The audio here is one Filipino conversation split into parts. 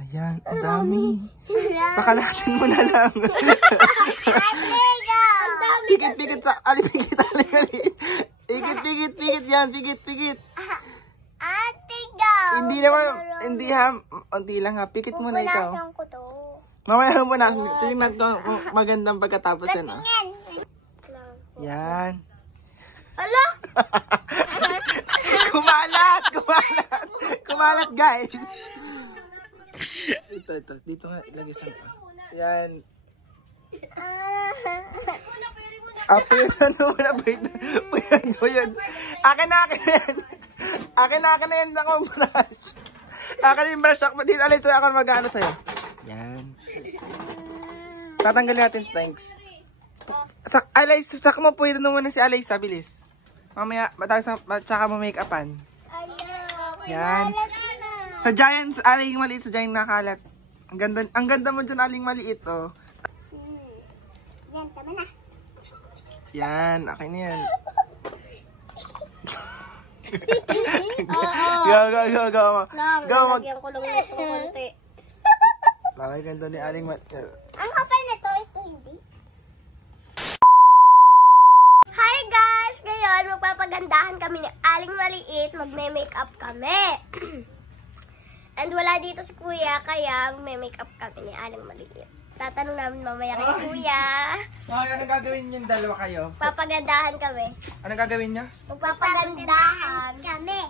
Ayan, ang dami. Pakalatin mo na lang. Pigit-pigit sa... Pigit. Pigit yan. Pigit. Hindi naman, hindi ha. Unti lang ha. Pikit mo na ikaw. Mamaya mo na. Tingnan ko magandang pagkatapos yan ha. Yan. Hala! Kumalat guys. Ito. Dito nga. Lagi sa yan. Apilan mo na. Puyad. Akin na yan. Ako brush. Akin yung brush. Ako dito. Alis ako mag-ano sa'yo. Yan. Tatanggalin natin. Thanks. Alay, sak mo pwede naman na si Alaysa. Bilis. Mamaya, tsaka mo make-upan. Yan. Sa Giants, aling maliit sa Giant nakalat. Ang ganda mo dyan, aling maliit, oh. Yan, tama na. Yan, akin na yan. Go. Lagyan ko lang ito konti. Bakit ganda ni aling maliit. Ang kapal nito, ito hindi. Hi guys! Ngayon, magpapagandahan kami ni Aling Maliit. Magme-makeup kami. And wala dito si Kuya, kaya magme-makeup kami ni Aling Maliit. Tatanong namin mamaya kay Kuya. Anong gagawin niyo dalawa kayo? Papagandahan kami. Anong gagawin niyo? Magpapagandahan kami.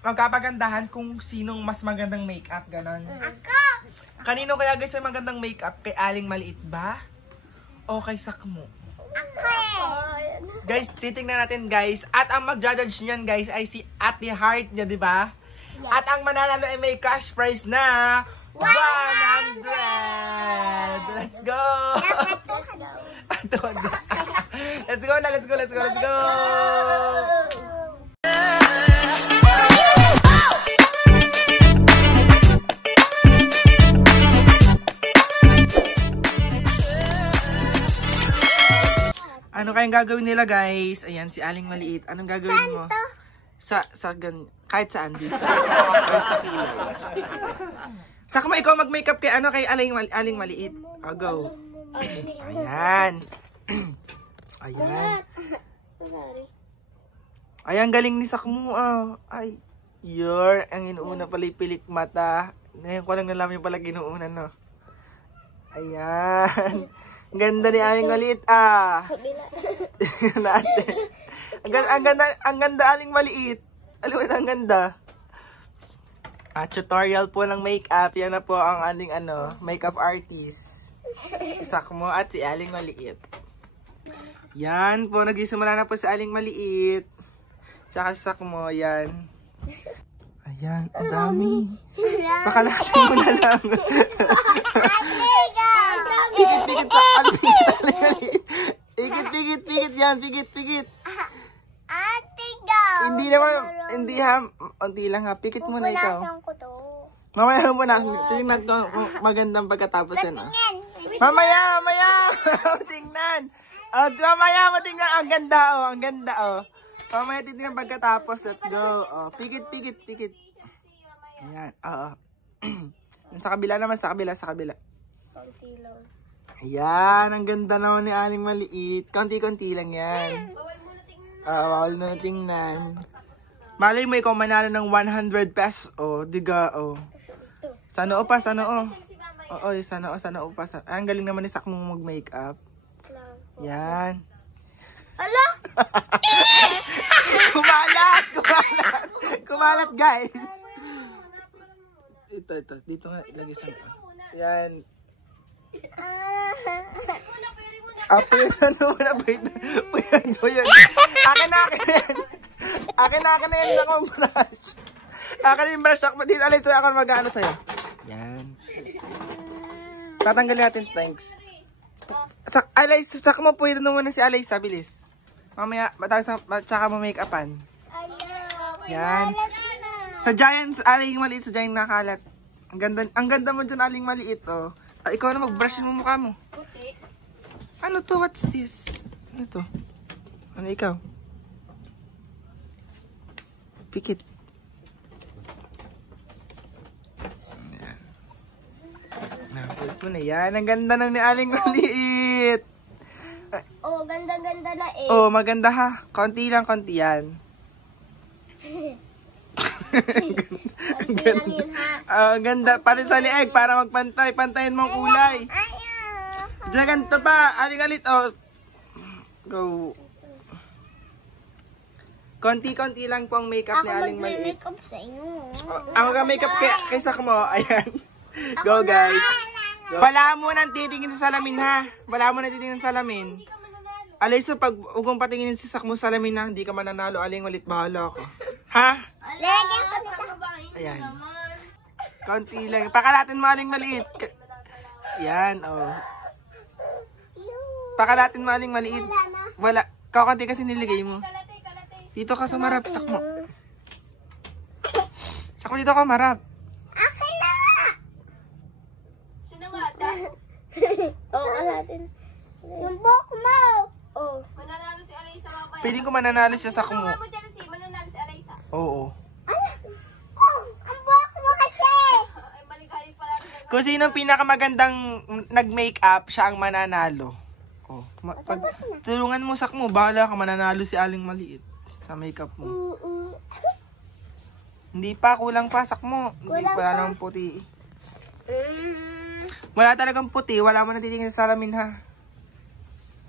Magpapagandahan kung sinong mas magandang makeup, ganon. Ako! Kanino kaya guys ang magandang makeup? Kay Aling Maliit ba? O kay Sakmo? Ako! Guys, titingnan natin guys. At ang mag-judge niyan guys ay si Ate Heart niya, di ba? Yes. At ang mananalo ay may cash prize na 100! Let's go! Let's go! Ano kayang gagawin nila guys? Ayan, si Aling Maliit. Anong gagawin mo? Kahit saan dito. Kahit sa kilay. Saka mo ikaw mag-makeup kay kay Aling Maliit. Oh, go. Ayan. Ayan, galing ni Sakmo. Ay, ang inuuna pala yung pilik mata. Ngayon ko lang nalaman yung pala ginuuna, no? Ayan. Ganda ni Aling Maliit, Ang ganda Aling Maliit. Alam mo, ang ganda. Tutorial po ng makeup. Yan na po ang aling makeup artist. Si Sakmo at si Aling Maliit. Yan po, nagsisimula na po si Aling Maliit. Tsaka si Sakmo, yan. Ayan, ang dami. Pakalatin mo na lang. Pigit sa... Pigit yan. Pigit. Hindi naman, hindi ha. Unti lang ha. Pigit mo na ikaw. Mamaya mo na. Tingnan ko magandang pagkatapos yan ha. Mamaya. Tingnan. Mamaya mo tingnan. Ang ganda oh. Mamaya titingnan pagkatapos. Let's go. Pigit. Ayan. Sa kabila naman. Sa kabila. Konti lang. Ayan. Ang ganda naman ni Aling Maliit. Konti-konti lang yan. Bawal na tingnan. Malay mo ikaw manalo ng 100 pesos. Diga. Sana pa. Oo, sana pa. Ang galing naman ni Sakmo mag-makeup. Yan. Hala! Kumalat guys. Ito. Dito nga. Lagi sa yan. Apilan mo na. Puyad. Akin na yan. Ako brush. Akin yung brush. Dito, alis ako mag-ano sa'yo. Yan. Tatanggalin natin. Thanks. Sak mo pwede naman na si Alaysa. Bilis. Mamaya, tsaka mo make-upan. Yan. Sa Giants, aling maliit sa Giant nakalat. Ang ganda mo dyan, aling maliit, oh. Ikaw na mag-brush mo mukha mo. Okay. Ano to? What's this? Ano to? Ano ikaw? Pikit. Ayan. Suot mo na yan. Ang ganda ng ni Aling Maliit. Oh, ganda-ganda na eh. Oh, maganda ha. Konti lang, konti yan. Konti lang yun ha. Ang ganda. Para sa lieg, para magpantay. Pantayin mo ang kulay. Diyan ganito pa. Aling Maliit, oh. Go. Konti-konti lang po ang makeup ni Aling Maliit. Ako mag-makeup sa inyo. Ako ka-makeup kay Sakmo. Ayan. Go, guys. Wala mo nang titingin sa salamin, ha? Wala mo nang titingin sa salamin. Alaysa, pag ugong patingin si Sakmo sa salamin, ha? Hindi ka mananalo. Aling Maliit, bahala ako. Ha? Lagyan ko nito. Ayan. Konti lang. Pakalatin mo, Aling Maliit. Ayan, oh. Pakalatin mo, Aling Maliit. Wala. Kakunti kasi niligay mo. Dito ka sa marap, Sakmo. Sakmo, dito ka marap. Akin na! Sino nga? Oo, kalatin. Yung buhok mo! Oh. Mananalo si Alaysa mamaya. Piling ko mananalo siya, Sakmo. Ano mo dyan si mananalo si Alaysa? Oo. Oh, ang buhok mo kasi! Ay, maligay pala. Kung sino ang pinakamagandang nag-makeup, siya ang mananalo. Oh, tulungan mo, Sakmo. Bahala ka, mananalo si Aling Maliit sa makeup mo. Hindi pa, kulang pa, Sakmo. Hindi pa lang puti. Wala talagang puti. Wala mo natitingin sa salamin, ha?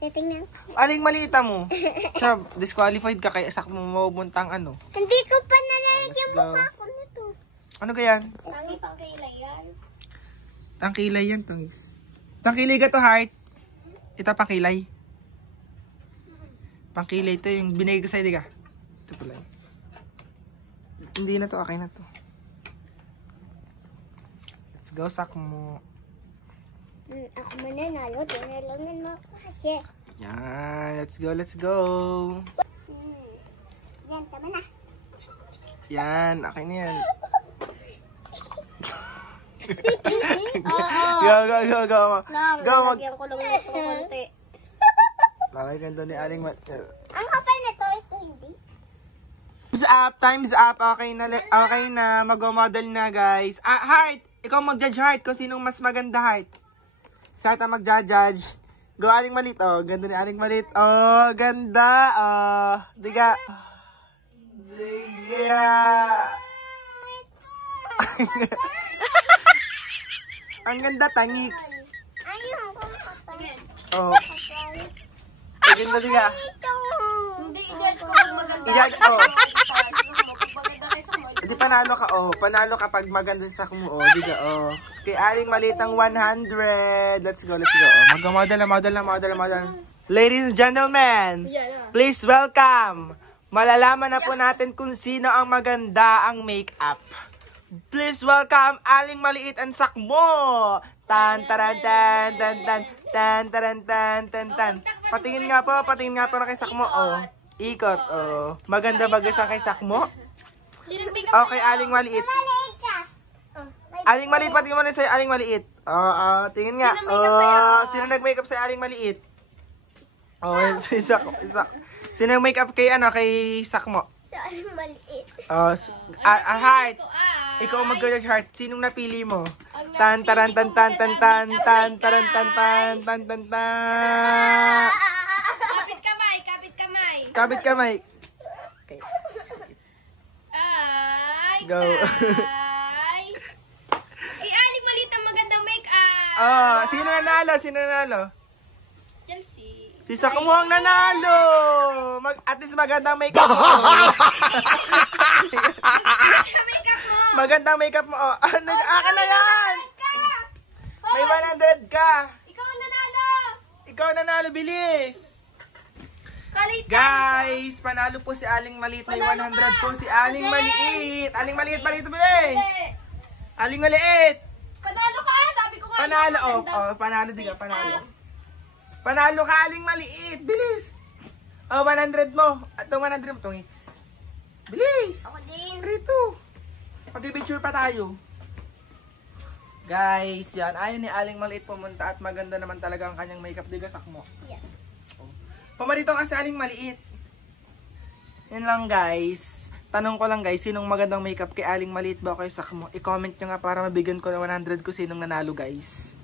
Titingnan. Aling Maliit mo. Siya, disqualified ka kaya Sakmo mabubuntang ano. Hindi ko pa nalalagyan yung Let's go. mukha ko nito. Ano ganyan? Pangkilay yan. Tangkilay yan, Tongs. Tangkilay ka to, heart. Ito pangkilay. Pangkilay to yung binigay ko sa'yo, di ka? Ito pala. Hindi na to, okay na to. Let's go, Sakmo. Ako mananalo. Tinalungan mo ako kasi. Yan, let's go, let's go. Yan, tama na. Yan, okay na yan. Oo. Go. Go, mag... Lagyan ko lang nito konti. Ganda ni Aling Ang kapal nito, ito hindi. Time's up. Okay na. Mag-model na, guys. Heart, ikaw mag-judge, Heart, kung sinong mas maganda, Heart. Siya ata mag-judge. Go, Aling Maliit. Oh, ganda ni Aling Maliit. Oh, ganda. Oh, diga. Ang ganda, tangiks. Ayun, kung kapal. Oh. Ang ganda, diga. Ito. Hindi, i-judge ko kung maganda. I-judge, oh. Maganda kayo sa mga. Di panalo ka, oh. Panalo ka pag maganda sa Sakmo, oh. Diga, oh. Kay Aling Maliit ang 100. Let's go. Oh, mag-model. Ladies and gentlemen, please welcome. Malalaman na po natin kung sino ang maganda ang makeup. Please welcome Aling Maliit and Sakmo. Tan. Patingin nga po na kay Sakmo, oh. Ikot, oh. Maganda ba guys ang kay Sakmo? Okay, Aling Maliit. Maliit ka. Aling Maliit, patingin mo na sa'yo, Aling Maliit. Tingin nga. Sino nag-makeup sa'yo, Aling Maliit? Oh, si Sakmo. Sino nag-makeup kay Sakmo? Sa aling maliit. Heart. Ikaw mag-judge, Heart. Sinong napili mo? Tan. Kapit kamay. Kabit kamay. Okay. Ay, Go. ay. Kay Aling Maliit ang magandang make-up. Sino nanalo? Chelsea. Si Sakmo ang nanalo. At least magandang makeup mo. Sa make-up mo. Magandang makeup mo. Akin na yan. May 100 ka. Ikaw ang nanalo. Ikaw nanalo, bilis. Kalit. Guys, panalo po si Aling Maliit. May 100 po si Aling Maliit. Aling Maliit, bilis. Aling Maliit. Panalo ka. Sabi ko nga. Panalo, panalo, diga, panalo. Panalo ka, Aling Maliit. Bilis. 100 mo. At 100 mo, Tongix. Bilis. Ako din. Rito. Pag-picture pa tayo. Guys, yan. Ayaw ni Aling Maliit pumunta at maganda naman talaga ang kanyang makeup. Diga, Sakmo. Yes. Pamarito ka sa Aling Maliit. Yan lang, guys. Tanong ko lang, guys. Sinong magandang makeup kay Aling Maliit ba o kay Sakmo? I-comment nyo nga para mabigyan ko ng 100 ko sinong nanalo, guys.